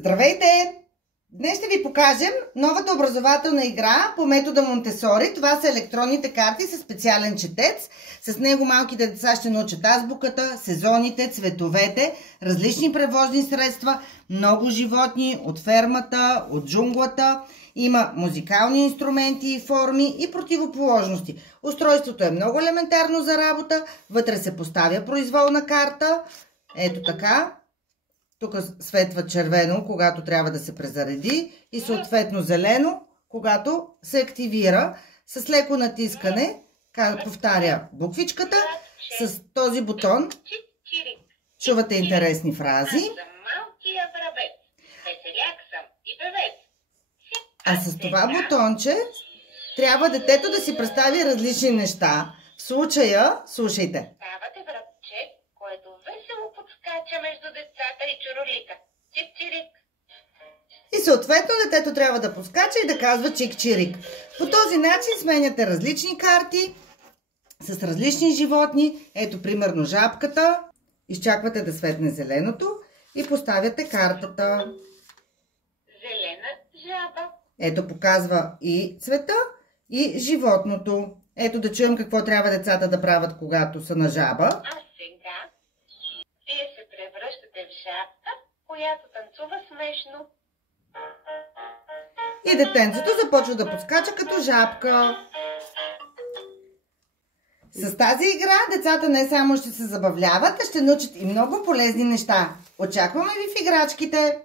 Здравейте! Днес ще ви покажем новата образователна игра по метода Монтесори. Това са електронните карти със специален четец. С него малките деца ще научат азбуката, сезоните, цветовете, различни превозни средства, много животни от фермата, от джунглата. Има музикални инструменти и форми и противоположности. Устройството е много елементарно за работа. Вътре се поставя произволна карта. Ето така. Тук светва червено, когато трябва да се презареди, и съответно зелено, когато се активира. С леко натискане, повтаря буквичката, с този бутон чувате интересни фрази. А с това бутонче трябва детето да си представи различни неща. В случая, слушайте. Което весело подскача между децата и чуролика. Чик-чирик. И съответно детето трябва да подскача и да казва чик-чирик. По този начин сменяте различни карти с различни животни. Ето примерно жабката. Изчаквате да светне зеленото и поставяте картата. Зелена жаба. Ето показва и цвета, и животното. Ето да чуем какво трябва децата да правят, когато са на жаба. Вие се превръщате в жабка, която танцува смешно. И детенцето започва да подскача като жабка. С тази игра децата не само ще се забавляват, а ще научат и много полезни неща. Очакваме ви в играчките!